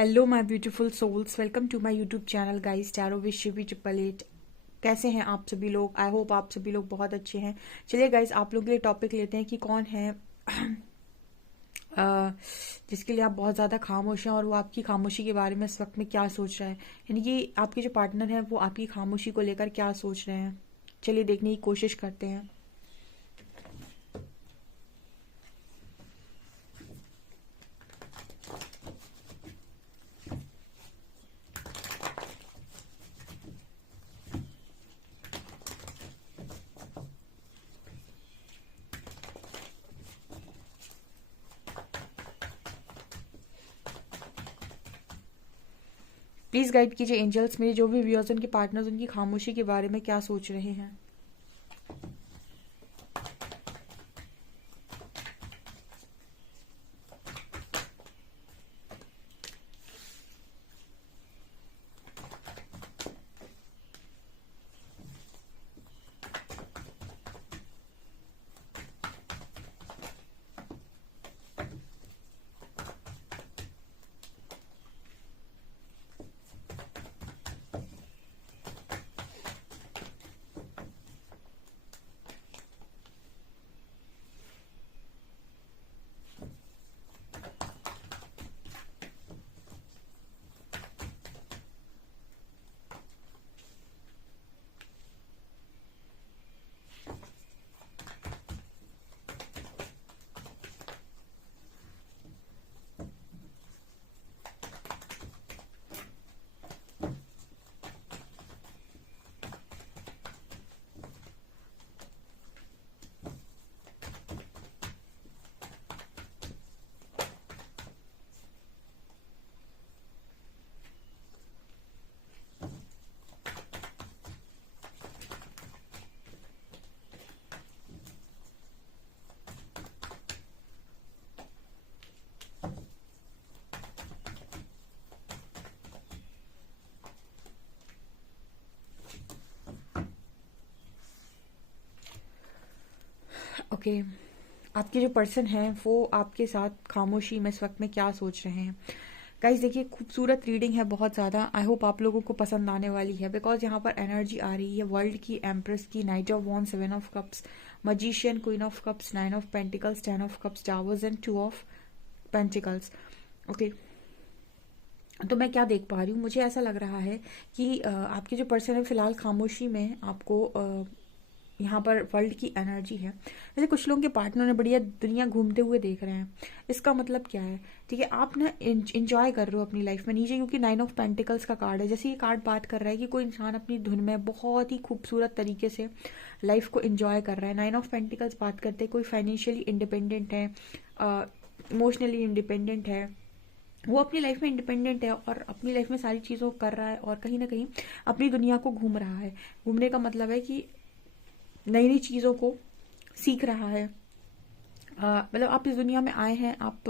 Hello my beautiful souls, welcome to my YouTube channel guys tarot with Shivi 888। कैसे हैं आप सभी लोग? आई होप आप सभी लोग बहुत अच्छे हैं। चलिए गाइस, आप लोगों के लिए टॉपिक लेते हैं कि कौन है जिसके लिए आप बहुत ज़्यादा खामोश हैं और वो आपकी खामोशी के बारे में इस वक्त में क्या सोच रहा है। यानी कि आपके जो पार्टनर है वो आपकी खामोशी को लेकर क्या सोच रहे हैं। चलिए देखने की कोशिश करते हैं। प्लीज़ गाइड कीजिए एंजल्स, मेरे जो भी व्यूअर्स उनके पार्टनर्स उनकी खामोशी के बारे में क्या सोच रहे हैं। ओके, आपके जो पर्सन हैं वो आपके साथ खामोशी में इस वक्त में क्या सोच रहे हैं। गाइस देखिए, खूबसूरत रीडिंग है बहुत ज़्यादा। आई होप आप लोगों को पसंद आने वाली है बिकॉज यहाँ पर एनर्जी आ रही है वर्ल्ड की, एम्प्रेस की, knight of wand, 7 of cups, magician, queen of cups, 9 of pentacles, 10 of cups, towers and 2 of pentacles. Okay, तो मैं क्या देख पा रही हूँ, मुझे ऐसा लग रहा है कि आपके जो पर्सन है फिलहाल खामोशी में आपको यहाँ पर वर्ल्ड की एनर्जी है। जैसे कुछ लोगों के पार्टनर ने बढ़िया दुनिया घूमते हुए देख रहे हैं। इसका मतलब क्या है? ठीक है, आप ना इंजॉय कर रहे हो अपनी लाइफ में नीचे, क्योंकि 9 ऑफ पेंटिकल्स का कार्ड है। जैसे ये कार्ड बात कर रहा है कि कोई इंसान अपनी धुन में बहुत ही खूबसूरत तरीके से लाइफ को इंजॉय कर रहा है। 9 ऑफ पेंटिकल्स बात करते हैं कोई फाइनेंशियली इंडिपेंडेंट है, इमोशनली इंडिपेंडेंट है, वो अपनी लाइफ में इंडिपेंडेंट है और अपनी लाइफ में सारी चीज़ों को कर रहा है और कहीं ना कहीं अपनी दुनिया को घूम रहा है। घूमने का मतलब है कि नई नई चीज़ों को सीख रहा है। मतलब आप इस दुनिया में आए हैं, आप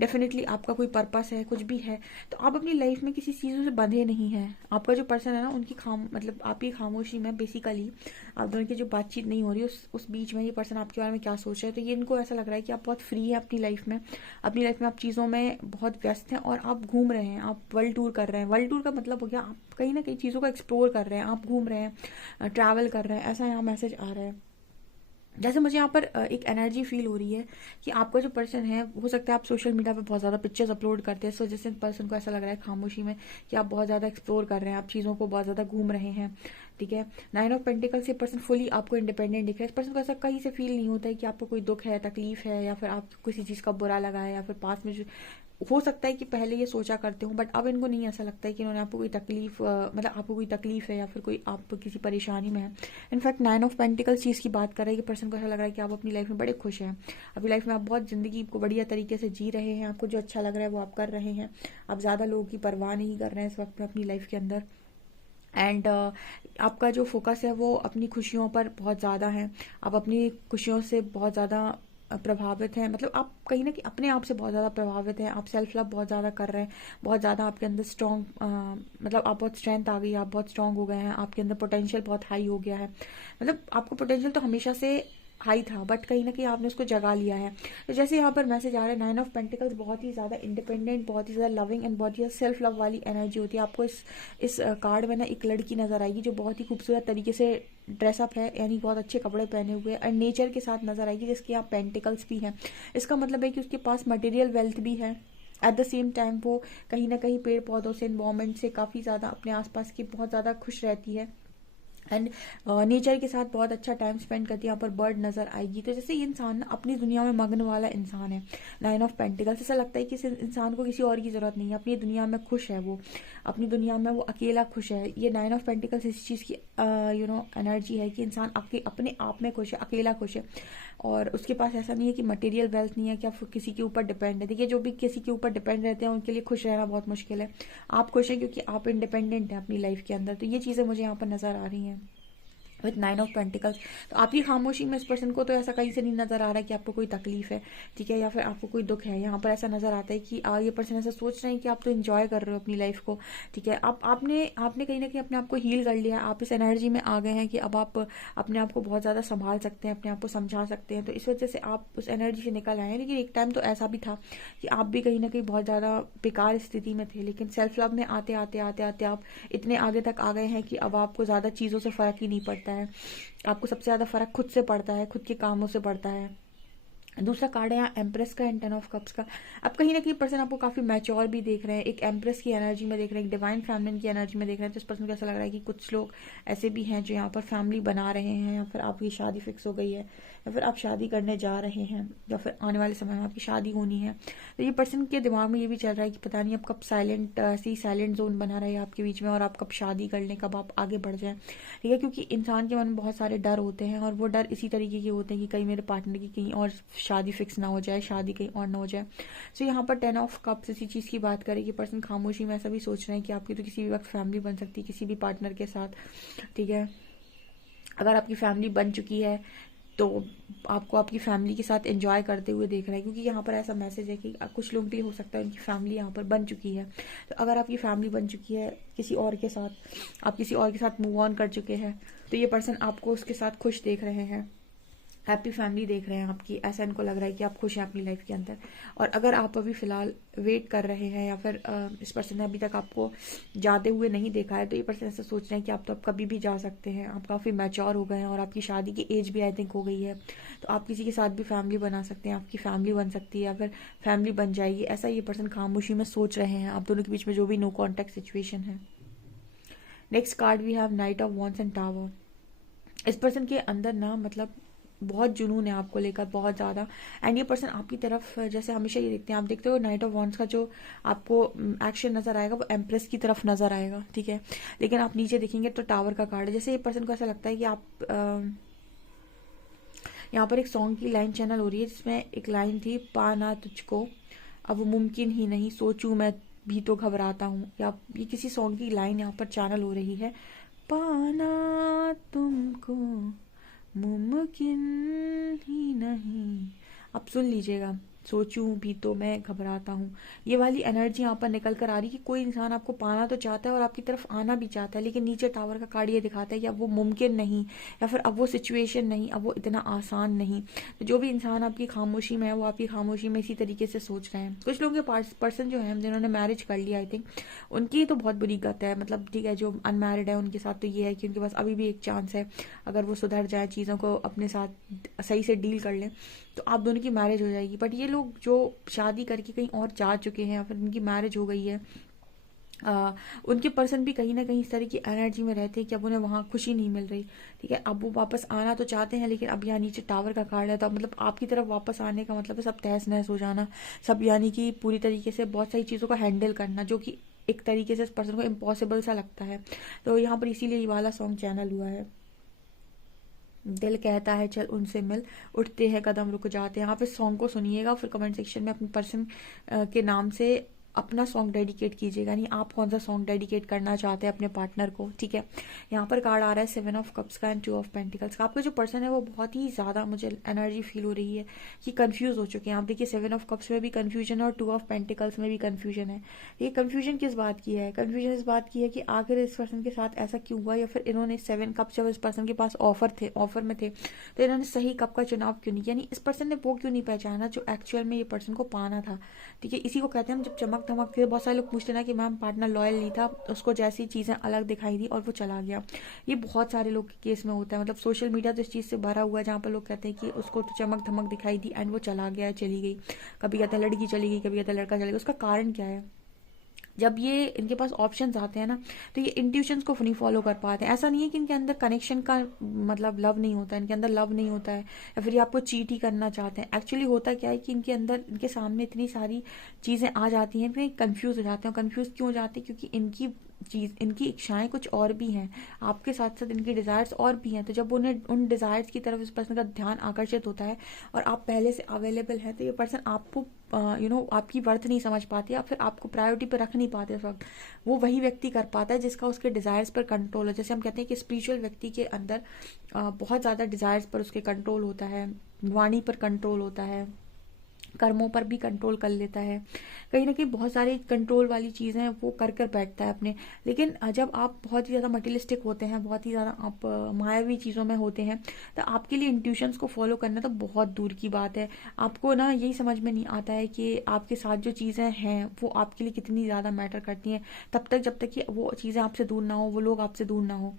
डेफिनेटली आपका कोई पर्पस है, कुछ भी है, तो आप अपनी लाइफ में किसी चीज़ों से बंधे नहीं हैं। आपका जो पर्सन है ना, उनकी मतलब आपकी खामोशी में बेसिकली आप दोनों की जो बातचीत नहीं हो रही, उस बीच में ये पर्सन आपके बारे में क्या सोच रहा है। तो ये इनको ऐसा लग रहा है कि आप बहुत फ्री हैं अपनी लाइफ में आप चीज़ों में बहुत व्यस्त हैं और आप घूम रहे हैं, आप वर्ल्ड टूर कर रहे हैं। वर्ल्ड टूर का मतलब हो गया आप कहीं ना कहीं चीज़ों को एक्सप्लोर कर रहे हैं, आप घूम रहे हैं, ट्रैवल कर रहे हैं। ऐसा यहाँ मैसेज आ रहा है। जैसे मुझे यहाँ पर एक एनर्जी फील हो रही है कि आपका जो पर्सन है, हो सकता है आप सोशल मीडिया पे बहुत ज़्यादा पिक्चर्स अपलोड करते हैं, इस वजह से पर्सन को ऐसा लग रहा है खामोशी में कि आप बहुत ज़्यादा एक्सप्लोर कर रहे हैं, आप चीज़ों को बहुत ज़्यादा घूम रहे हैं। ठीक है, 9 ऑफ पेंटिकल से पर्सन फुली आपको इंडिपेंडेंट दिख रहा है। इस पर्सन को ऐसा कहीं से फील नहीं होता है कि आपको कोई दुख है, तकलीफ है, या फिर आप किसी चीज़ का बुरा लगा है, या फिर पास में जो हो सकता है कि पहले ये सोचा करते हो, बट अब इनको नहीं ऐसा लगता है कि इन्होंने आपको कोई तकलीफ मतलब आपको कोई तकलीफ है या फिर कोई आप किसी परेशानी में है। इनफैक्ट 9 ऑफ पेंटिकल्स चीज़ की बात कर रहे हैं कि पर्सन को ऐसा लग रहा है कि आप अपनी लाइफ में बड़े खुश हैं। अपनी लाइफ में आप बहुत ज़िंदगी को बढ़िया तरीके से जी रहे हैं, आपको जो अच्छा लग रहा है वो आप कर रहे हैं। आप ज़्यादा लोगों की परवाह नहीं कर रहे हैं इस वक्त में अपनी लाइफ के अंदर। एंड आपका जो फोकस है वो अपनी खुशियों पर बहुत ज़्यादा है। आप अपनी खुशियों से बहुत ज़्यादा प्रभावित हैं, मतलब आप कहीं ना कहीं अपने आप से बहुत ज़्यादा प्रभावित हैं। आप सेल्फ लव बहुत ज़्यादा कर रहे हैं, बहुत ज़्यादा आपके अंदर स्ट्रॉन्ग, मतलब आप बहुत स्ट्रेंथ आ गई, आप बहुत स्ट्रॉन्ग हो गए हैं, आपके अंदर पोटेंशियल बहुत हाई हो गया है। मतलब आपको पोटेंशियल तो हमेशा से हाई था, बट कहीं ना कहीं आपने उसको जगा लिया है। तो जैसे यहाँ पर मैसेज आ रहा है, 9 ऑफ पेंटिकल्स बहुत ही ज़्यादा इंडिपेंडेंट, बहुत ही ज़्यादा लविंग एंड बहुत ही सेल्फ लव वाली एनर्जी होती है। आपको इस कार्ड में ना एक लड़की नज़र आएगी जो बहुत ही खूबसूरत तरीके से ड्रेसअप है, यानी बहुत अच्छे कपड़े पहने हुए एंड नेचर के साथ नजर आएगी, जिसके यहाँ पेंटिकल्स भी हैं। इसका मतलब है कि उसके पास मटेरियल वेल्थ भी है। एट द सेम टाइम वो कहीं ना कहीं पेड़ पौधों से, इन्वायरमेंट से काफ़ी ज़्यादा अपने आसपास की बहुत ज़्यादा खुश रहती है एंड नेचर के साथ बहुत अच्छा टाइम स्पेंड करती है। यहाँ पर बर्ड नजर आएगी। तो जैसे ये इंसान ना अपनी दुनिया में मग्न वाला इंसान है। 9 ऑफ पेंटिकल्स, ऐसा लगता है कि इस इंसान को किसी और की जरूरत नहीं है, अपनी दुनिया में खुश है वो, अपनी दुनिया में वो अकेला खुश है। ये 9 ऑफ पेंटिकल्स इस चीज़ की एनर्जी है कि इंसान अपने आप में खुश है, अकेला खुश है, और उसके पास ऐसा नहीं है कि मटेरियल वेल्थ नहीं है, क्या किसी के ऊपर डिपेंड है। देखिए, जो भी किसी के ऊपर डिपेंड रहते हैं उनके लिए खुश रहना बहुत मुश्किल है। आप खुश हैं क्योंकि आप इंडिपेंडेंट हैं अपनी लाइफ के अंदर। तो ये चीज़ें मुझे यहाँ पर नज़र आ रही हैं विथ 9 ऑफ पेंटिकल्स। तो आपकी खामोशी में इस पर्सन को तो ऐसा कहीं से नहीं नजर आ रहा है कि आपको कोई तकलीफ है, ठीक है, या फिर आपको कोई दुख है। यहाँ पर ऐसा नजर आता है कि ये पर्सन ऐसा सोच रहे हैं कि आप तो एंजॉय कर रहे हो अपनी लाइफ को, ठीक है। आपने आपने कहीं ना कहीं अपने आप को हील कर लिया है, आप इस एनर्जी में आ गए हैं कि अब आप अपने आप को बहुत ज़्यादा संभाल सकते हैं, अपने आप को समझा सकते हैं। तो इस वजह से आप उस एनर्जी से निकल आए हैं। लेकिन एक टाइम तो ऐसा भी था कि आप भी कहीं ना कहीं बहुत ज़्यादा बेकार स्थिति में थे, लेकिन सेल्फ लव में आते आते आते आते आप इतने आगे तक आ गए हैं कि अब आपको ज़्यादा चीज़ों से फ़र्क ही नहीं पड़ता है। आपको सबसे ज़्यादा फर्क खुद से पड़ता है, खुद के कामों से पड़ता है। दूसरा कार्ड है यहाँ एम्प्रेस का एंड 10 ऑफ कप्स का। अब कहीं ना कहीं पर्सन आपको काफी मैच्योर भी देख रहे हैं, एक एम्प्रेस की एनर्जी में देख रहे हैं, एक डिवाइन फेमिनिन की एनर्जी में देख रहे हैं। तो इस पर्सन को ऐसा लग रहा है कि कुछ लोग ऐसे भी हैं जो यहाँ पर फैमिली बना रहे हैं, या फिर आपकी शादी फिक्स हो गई है, या फिर आप शादी करने जा रहे हैं, या फिर आने वाले समय में आपकी शादी होनी है। तो ये पर्सन के दिमाग में ये भी चल रहा है कि पता नहीं अब कब साइलेंट जोन बना रहे आपके बीच में, और आप कब शादी कर लें, कब आप आगे बढ़ जाएं, ठीक है। क्योंकि इंसान के मन में बहुत सारे डर होते हैं, और वो डर इसी तरीके के होते हैं कि कहीं मेरे पार्टनर की कहीं और शादी फिक्स ना हो जाए, शादी कहीं और ना हो जाए। सो यहाँ पर 10 ऑफ कप्स इसी चीज़ की बात करें कि पर्सन खामोशी में ऐसा भी सोच रहे हैं कि आपकी तो किसी भी वक्त फैमिली बन सकती है किसी भी पार्टनर के साथ, ठीक है। अगर आपकी फैमिली बन चुकी है तो आपको आपकी फैमिली के साथ एंजॉय करते हुए देख रहा है, क्योंकि यहाँ पर ऐसा मैसेज है कि कुछ लोगों के लिए हो सकता है उनकी फैमिली यहाँ पर बन चुकी है। तो अगर आपकी फैमिली बन चुकी है किसी और के साथ, आप किसी और के साथ मूव ऑन कर चुके हैं, तो ये पर्सन आपको उसके साथ खुश देख रहे हैं, हैप्पी फैमिली देख रहे हैं आपकी। ऐसा इनको लग रहा है कि आप खुश हैं अपनी लाइफ के अंदर। और अगर आप अभी फिलहाल वेट कर रहे हैं, या फिर इस पर्सन ने अभी तक आपको जाते हुए नहीं देखा है, तो ये पर्सन ऐसा सोच रहे हैं कि आप तो अब कभी भी जा सकते हैं, आप काफ़ी मैच्योर हो गए हैं, और आपकी शादी की एज भी आई थिंक हो गई है। तो आप किसी के साथ भी फैमिली बना सकते हैं, आपकी फैमिली बन सकती है, या फिर फैमिली बन जाएगी, ऐसा ये पर्सन खामोशी में सोच रहे हैं। आप दोनों के बीच में जो भी नो कॉन्टैक्ट सिचुएशन है। Next card we have knight of wands and tower. इस पर्सन के अंदर ना मतलब बहुत जुनून है आपको लेकर, बहुत ज़्यादा। एंड ये पर्सन आपकी तरफ जैसे हमेशा ये देखते हैं, आप देखते हो नाइट ऑफ वॉन्ड्स का जो आपको एक्शन नजर आएगा वो एम्प्रेस की तरफ नजर आएगा, ठीक है। लेकिन आप नीचे देखेंगे तो टावर का कार्ड है। जैसे ये पर्सन को ऐसा लगता है कि आप यहाँ पर एक सॉन्ग की लाइन चैनल हो रही है, जिसमें एक लाइन थी, पाना तुझको अब मुमकिन ही नहीं, सोचूं मैं भी तो घबराता हूँ। या ये किसी सॉन्ग की लाइन यहाँ पर चैनल हो रही है, पाना तुमको मुमकिन ही नहीं। आप सुन लीजिएगा, सोचूं भी तो मैं घबराता हूँ। ये वाली एनर्जी यहाँ पर निकल कर आ रही है कि कोई इंसान आपको पाना तो चाहता है और आपकी तरफ आना भी चाहता है, लेकिन नीचे टावर का कार्ड ये दिखाता है कि अब वो मुमकिन नहीं, या फिर अब वो सिचुएशन नहीं, अब वो इतना आसान नहीं। तो जो भी इंसान आपकी खामोशी में है, वो आपकी खामोशी में इसी तरीके से सोच रहे हैं। कुछ लोगों के पर्सन जो है जिन्होंने मैरिज कर लिया, आई थिंक उनकी तो बहुत बुरी गत है। मतलब ठीक है, जो अनमैरिड है उनके साथ तो ये है कि उनके पास अभी भी एक चांस है, अगर वो सुधर जाए, चीज़ों को अपने साथ सही से डील कर लें, तो आप दोनों की मैरिज हो जाएगी। बट ये लोग जो शादी करके कहीं और जा चुके हैं, या फिर उनकी मैरिज हो गई है, उनके पर्सन भी कहीं ना कहीं इस तरह की एनर्जी में रहते हैं कि अब उन्हें वहाँ खुशी नहीं मिल रही, ठीक है। अब वो वापस आना तो चाहते हैं, लेकिन अब यहाँ नीचे टावर का कार्ड है, तो मतलब आपकी तरफ वापस आने का मतलब है सब तहस नहस हो जाना, सब यानी कि पूरी तरीके से बहुत सारी चीज़ों को हैंडल करना, जो कि एक तरीके से इस पर्सन को इम्पॉसिबल सा लगता है। तो यहाँ पर इसीलिए ये वाला सॉन्ग चैनल हुआ है, दिल कहता है चल उनसे मिल, उठते हैं कदम रुक जाते हैं। आप इस सॉन्ग को सुनिएगा, फिर कमेंट सेक्शन में अपने पर्सन के नाम से अपना सॉन्ग डेडिकेट कीजिएगा, नहीं आप कौन सा सॉन्ग डेडिकेट करना चाहते हैं अपने पार्टनर को, ठीक है। यहाँ पर कार्ड आ रहा है 7 ऑफ कप्स का एंड 2 ऑफ पेंटिकल्स का। आपका जो पर्सन है वो बहुत ही ज़्यादा मुझे एनर्जी फील हो रही है कि कंफ्यूज हो चुके हैं आप। देखिए 7 ऑफ कप्स में भी कंफ्यूजन है और 2 ऑफ पेंटिकल्स में भी कंफ्यूजन है। ये कंफ्यूजन किस बात की है? कंफ्यूजन इस बात की है कि आखिर इस पर्सन के साथ ऐसा क्यों हुआ, या फिर इन्होंने 7 कप जब इस पर्सन के पास ऑफर में थे तो इन्होंने सही कप का चुनाव क्यों नहीं, यानी इस पर्सन ने वो क्यों नहीं पहचाना जो एक्चुअल में ये पर्सन को पाना था, ठीक है। इसी को कहते हैं हम जब चमक धमक थे। बहुत सारे लोग पूछते ना कि मैम पार्टनर लॉयल नहीं था, उसको जैसी चीज़ें अलग दिखाई दी और वो चला गया। ये बहुत सारे लोग के केस में होता है, मतलब सोशल मीडिया तो इस चीज़ से भरा हुआ है जहाँ पर लोग कहते हैं कि उसको तो चमक धमक दिखाई दी एंड वो चला गया, चली गई। कभी कहते हैं लड़की चली गई, कभी कहते हैं लड़का चला गया। उसका कारण क्या है? जब ये इनके पास ऑप्शंस आते हैं ना तो ये इंट्यूशंस को नहीं फॉलो कर पाते हैं। ऐसा नहीं है कि इनके अंदर कनेक्शन का मतलब लव नहीं होता है, इनके अंदर लव नहीं होता है या फिर ये आपको चीट ही करना चाहते हैं। एक्चुअली होता क्या है कि इनके अंदर, इनके सामने इतनी सारी चीज़ें आ जाती हैं कि कंफ्यूज हो जाते हैं। कंफ्यूज क्यों हो जाते हैं? क्योंकि इनकी इच्छाएं कुछ और भी हैं, आपके साथ साथ इनकी डिज़ायर्स और भी हैं। तो जब उन्हें उन डिज़ायर्स की तरफ इस पर्सन का ध्यान आकर्षित होता है और आप पहले से अवेलेबल है तो ये पर्सन आपको आपकी वर्थ नहीं समझ पाती, या फिर आपको प्रायोरिटी पर रख नहीं पाते उस वक्त। वो वही व्यक्ति कर पाता है जिसका उसके डिज़ायर्स पर कंट्रोल है। जैसे हम कहते हैं कि स्पिरिचुअल व्यक्ति के अंदर बहुत ज़्यादा डिज़ायर्स पर उसके कंट्रोल होता है, वाणी पर कंट्रोल होता है, कर्मों पर भी कंट्रोल कर लेता है। कहीं ना कहीं बहुत सारी कंट्रोल वाली चीज़ें वो कर कर बैठता है अपने। लेकिन जब आप बहुत ही ज़्यादा मटेरियलिस्टिक होते हैं, बहुत ही ज़्यादा आप मायावी चीज़ों में होते हैं, तो आपके लिए इंट्यूशंस को फॉलो करना तो बहुत दूर की बात है। आपको ना यही समझ में नहीं आता है कि आपके साथ जो चीज़ें हैं वो आपके लिए कितनी ज़्यादा मैटर करती हैं, तब तक जब तक कि वो चीज़ें आपसे दूर ना हो, वो लोग आपसे दूर ना हो,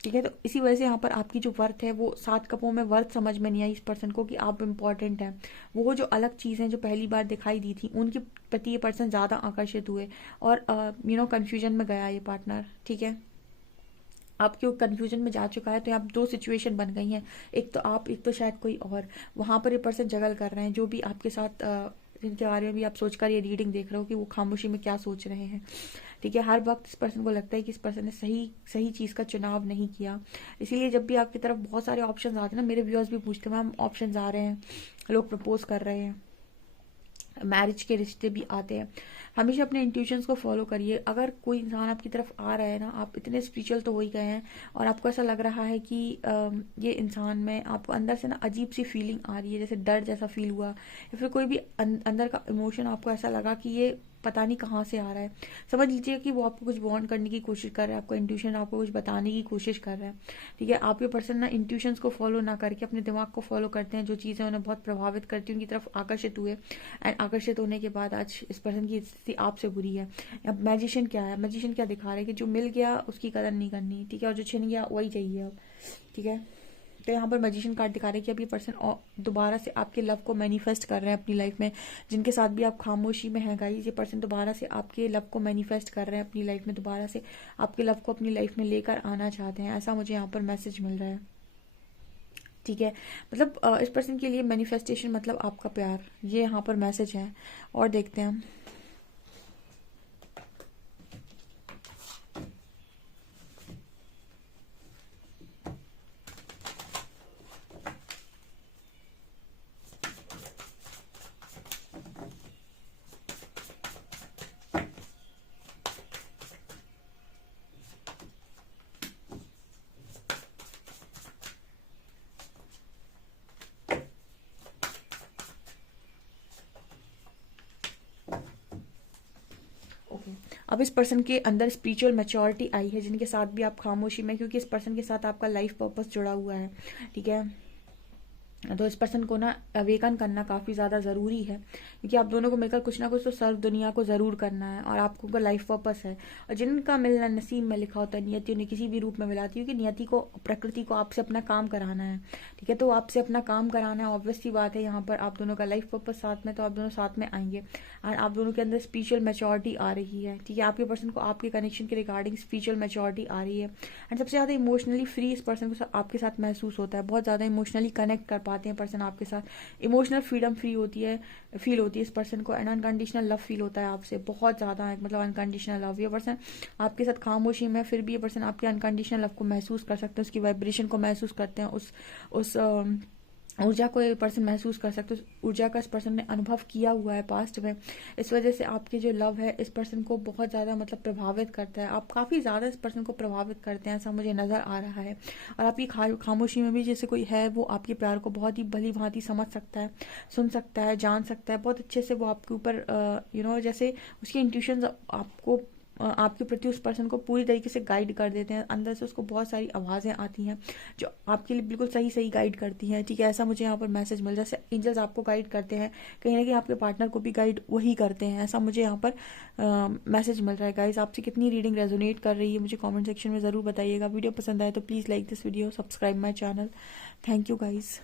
ठीक है। तो इसी वजह से यहाँ पर आपकी जो वर्थ है वो 7 कपों में वर्थ समझ में नहीं आई इस पर्सन को कि आप इम्पोर्टेंट हैं। वो जो अलग चीज़ें जो पहली बार दिखाई दी थी उनके प्रति ये पर्सन ज़्यादा आकर्षित हुए और कन्फ्यूजन में गया ये पार्टनर, ठीक है। आपके कंफ्यूजन में जा चुका है तो यहाँ 2 सिचुएशन बन गई हैं, एक तो आप, एक तो शायद कोई और। वहाँ पर ये पर्सन जगल कर रहे हैं जो भी आपके साथ जिनके बारे में भी आप सोचकर ये रीडिंग देख रहे हो कि वो खामोशी में क्या सोच रहे हैं, ठीक है। हर वक्त इस पर्सन को लगता है कि इस पर्सन ने सही सही चीज़ का चुनाव नहीं किया। इसीलिए जब भी आपकी तरफ बहुत सारे ऑप्शन आते हैं ना, मेरे व्यूअर्स भी पूछते हैं मैम ऑप्शन आ रहे हैं, लोग प्रपोज कर रहे हैं, मैरिज के रिश्ते भी आते हैं, हमेशा अपने इंट्यूशंस को फॉलो करिए। अगर कोई इंसान आपकी तरफ आ रहा है ना, आप इतने स्पिरिचुअल तो हो ही गए हैं और आपको ऐसा लग रहा है कि ये इंसान में आपको अंदर से ना अजीब सी फीलिंग आ रही है, जैसे डर जैसा फील हुआ या फिर कोई भी अंदर का इमोशन आपको ऐसा लगा कि ये पता नहीं कहाँ से आ रहा है, समझ लीजिए कि वो आपको कुछ बॉन्ड करने की कोशिश कर रहा है, आपको इंट्यूशन आपको कुछ बताने की कोशिश कर रहा है, ठीक है। आपके पर्सन ना इंट्यूशंस को फॉलो ना करके अपने दिमाग को फॉलो करते हैं, जो चीज़ें उन्हें बहुत प्रभावित करती हैं उनकी तरफ आकर्षित हुए एंड आकर्षित होने के बाद आज इस पर्सन की स्थिति आपसे बुरी है। अब मैजिशियन क्या है? मैजिशियन क्या दिखा रहा है कि जो मिल गया उसकी कदर नहीं करनी, ठीक है, और जो छिन गया वही चाहिए अब, ठीक है। तो यहाँ पर मैजिशियन कार्ड दिखा रहे हैं कि अब ये पर्सन दोबारा से आपके लव को मैनिफेस्ट कर रहे हैं अपनी लाइफ में। जिनके साथ भी आप खामोशी में हैं गाइस, ये पर्सन दोबारा से आपके लव को मैनिफेस्ट कर रहे हैं अपनी लाइफ में, दोबारा से आपके लव को अपनी लाइफ में लेकर आना चाहते हैं, ऐसा मुझे यहाँ पर मैसेज मिल रहा है, ठीक है। मतलब इस पर्सन के लिए मैनिफेस्टेशन मतलब आपका प्यार, ये यहाँ पर मैसेज है। और देखते हैं हम। अब इस पर्सन के अंदर स्पिरिचुअल मैच्योरिटी आई है, जिनके साथ भी आप खामोशी में, क्योंकि इस पर्सन के साथ आपका लाइफ पर्पस जुड़ा हुआ है, ठीक है। तो इस पर्सन को ना अवेकन करना काफ़ी ज़्यादा ज़रूरी है, क्योंकि आप दोनों को मिलकर कुछ ना कुछ तो सर्व दुनिया को ज़रूर करना है और आपको उनका लाइफ पर्पस है। और जिनका मिलना नसीब में लिखा होता है, नियति उन्हें किसी भी रूप में मिलाती है, क्योंकि नियति को, प्रकृति को आपसे अपना काम कराना है, ठीक है। तो आपसे अपना काम कराना है, ऑब्वियस सी बात है। यहाँ पर आप दोनों का लाइफ पर्पस साथ में, तो आप दोनों साथ में आएंगे और आप दोनों के अंदर स्पिरिचुअल मैच्योरिटी आ रही है, ठीक है। आपके पर्सन को आपके कनेक्शन के रिगार्डिंग स्पिरिचुअल मैच्योरिटी आ रही है एंड सबसे ज़्यादा इमोशनली फ्री इस पर्सन को आपके साथ महसूस होता है। बहुत ज़्यादा इमोशनली कनेक्ट कर पाते हैं पर्सन आपके साथ, इमोशनल फ्रीडम फील होती है इस पर्सन को एंड अनकंडीशनल लव फील होता है आपसे, बहुत ज़्यादा है, मतलब अनकंडीशनल लव। ये पर्सन आपके साथ खामोशी में, फिर भी ये पर्सन आपके अनकंडीशनल लव को महसूस कर सकते हैं, उसकी वाइब्रेशन को महसूस करते हैं, उस ऊर्जा को ये पर्सन महसूस कर सकते हो, ऊर्जा का इस पर्सन ने अनुभव किया हुआ है पास्ट में। इस वजह से आपकी जो लव है इस पर्सन को बहुत ज़्यादा मतलब प्रभावित करता है, आप काफ़ी ज़्यादा इस पर्सन को प्रभावित करते हैं, ऐसा मुझे नज़र आ रहा है। और आपकी खामोशी में भी जैसे कोई है वो आपके प्यार को बहुत ही भली भांति समझ सकता है, सुन सकता है, जान सकता है बहुत अच्छे से। वो आपके ऊपर जैसे उसकी इंट्यूशंस आपको आपके प्रति उस पर्सन को पूरी तरीके से गाइड कर देते हैं, अंदर से उसको बहुत सारी आवाज़ें आती हैं जो आपके लिए बिल्कुल सही सही गाइड करती हैं। ठीक है, ऐसा मुझे यहाँ पर मैसेज मिल रहा है, जैसे एंजल्स आपको गाइड करते हैं, कहीं ना कहीं आपके पार्टनर को भी गाइड वही करते हैं, ऐसा मुझे यहाँ पर मैसेज मिल रहा है। गाइज, आपसे कितनी रीडिंग रेजोनेट कर रही है मुझे कॉमेंट सेक्शन में ज़रूर बताइएगा। वीडियो पसंद आए तो please like this video, subscribe my channel. Thank you guys.